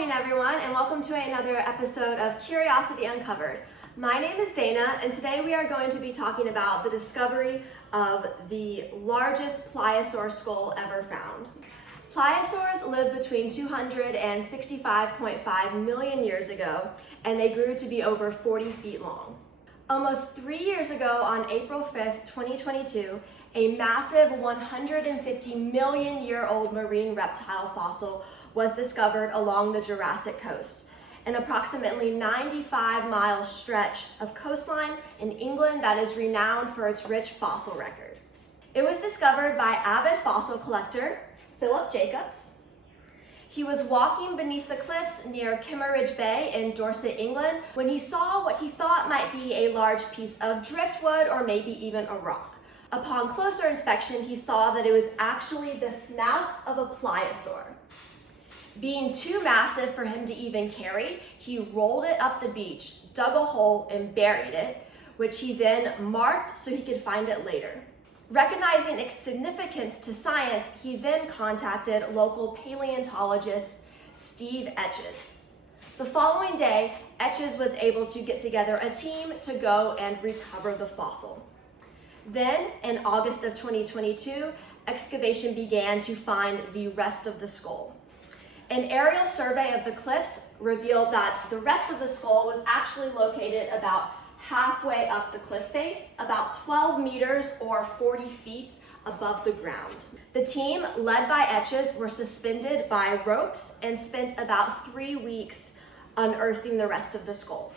morning, everyone, and welcome to another episode of Curiosity Uncovered. My name is Dana, and today we are going to be talking about the discovery of the largest pliosaur skull ever found. Pliosaurs lived between 200 and 65.5 million years ago, and they grew to be over 40 feet long. Almost 3 years ago, on April 5th, 2022, a massive 150 million year old marine reptile fossil was discovered along the Jurassic coast, an approximately 95-mile stretch of coastline in England that is renowned for its rich fossil record. It was discovered by avid fossil collector Philip Jacobs. He was walking beneath the cliffs near Kimmeridge Bay in Dorset, England, when he saw what he thought might be a large piece of driftwood or maybe even a rock. Upon closer inspection, he saw that it was actually the snout of a pliosaur. Being too massive for him to even carry, he rolled it up the beach, dug a hole, and buried it, which he then marked so he could find it later. Recognizing its significance to science, he then contacted local paleontologist Steve Etches. The following day, Etches was able to get together a team to go and recover the fossil. Then, in August of 2022, excavation began to find the rest of the skull. An aerial survey of the cliffs revealed that the rest of the skull was actually located about halfway up the cliff face, about 12 meters or 40 feet above the ground. The team, led by Etches, were suspended by ropes and spent about 3 weeks unearthing the rest of the skull.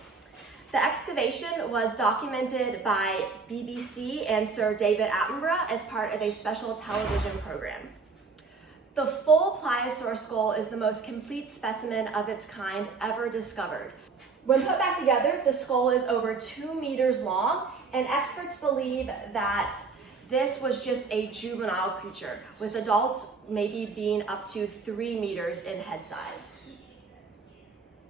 The excavation was documented by BBC and Sir David Attenborough as part of a special television program. The full pliosaur skull is the most complete specimen of its kind ever discovered. When put back together, the skull is over 2 meters long, and experts believe that this was just a juvenile creature, with adults maybe being up to 3 meters in head size.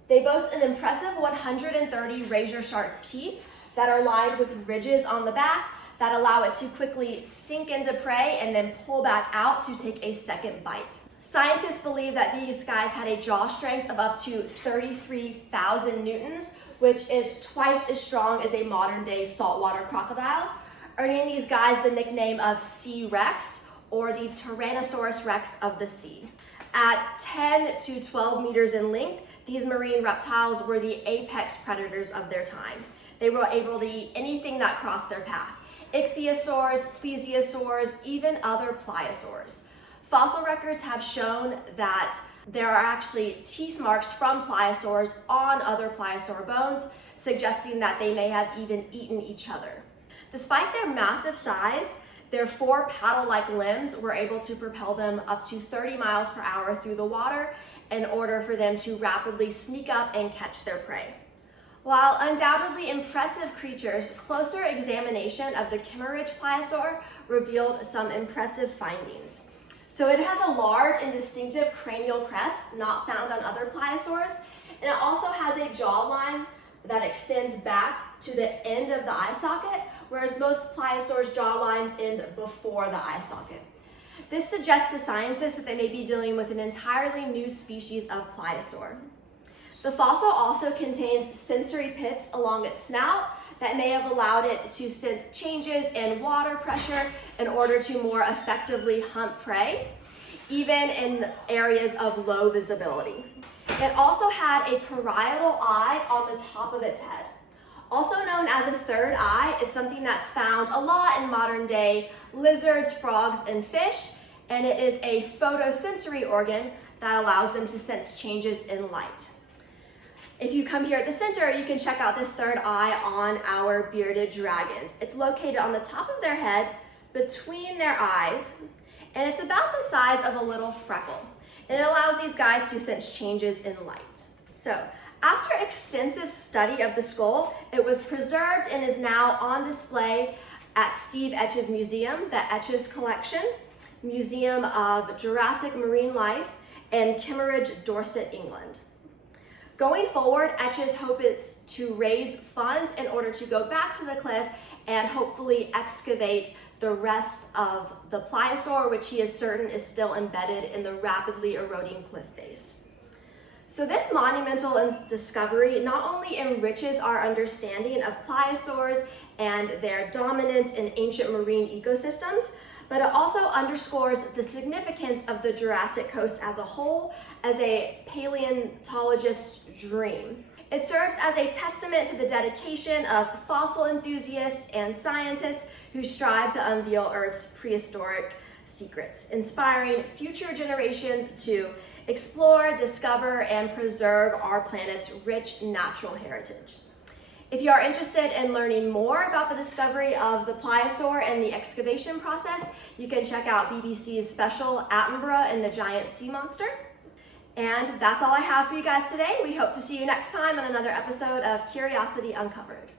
They boast an impressive 130 razor-sharp teeth that are lined with ridges on the back that allow it to quickly sink into prey and then pull back out to take a second bite. Scientists believe that these guys had a jaw strength of up to 33,000 newtons, which is twice as strong as a modern-day saltwater crocodile, earning these guys the nickname of Sea Rex, or the Tyrannosaurus Rex of the sea. At 10 to 12 meters in length, these marine reptiles were the apex predators of their time. They were able to eat anything that crossed their path: ichthyosaurs, plesiosaurs, even other pliosaurs. Fossil records have shown that there are actually teeth marks from pliosaurs on other pliosaur bones, suggesting that they may have even eaten each other. Despite their massive size, their 4 paddle-like limbs were able to propel them up to 30 miles per hour through the water in order for them to rapidly sneak up and catch their prey. While undoubtedly impressive creatures, closer examination of the Kimmeridge pliosaur revealed some impressive findings. So it has a large and distinctive cranial crest not found on other pliosaurs, and it also has a jawline that extends back to the end of the eye socket, whereas most pliosaurs' jawlines end before the eye socket. This suggests to scientists that they may be dealing with an entirely new species of pliosaur. The fossil also contains sensory pits along its snout that may have allowed it to sense changes in water pressure in order to more effectively hunt prey, even in areas of low visibility. It also had a parietal eye on the top of its head. Also known as a third eye, it's something that's found a lot in modern day lizards, frogs, and fish, and it is a photosensory organ that allows them to sense changes in light. If you come here at the center, you can check out this third eye on our bearded dragons. It's located on the top of their head, between their eyes, and it's about the size of a little freckle. And it allows these guys to sense changes in light. So, after extensive study of the skull, it was preserved and is now on display at Steve Etches Museum, the Etches Collection, Museum of Jurassic Marine Life, and Kimmeridge, Dorset, England. Going forward, Etches' hope is to raise funds in order to go back to the cliff and hopefully excavate the rest of the pliosaur, which he is certain is still embedded in the rapidly eroding cliff face. So this monumental discovery not only enriches our understanding of pliosaurs and their dominance in ancient marine ecosystems, but it also underscores the significance of the Jurassic Coast as a whole as a paleontologist's dream. It serves as a testament to the dedication of fossil enthusiasts and scientists who strive to unveil Earth's prehistoric secrets, inspiring future generations to explore, discover, and preserve our planet's rich natural heritage. If you are interested in learning more about the discovery of the pliosaur and the excavation process, you can check out BBC's special Attenborough and the Giant Sea Monster. And that's all I have for you guys today. We hope to see you next time on another episode of Curiosity Uncovered.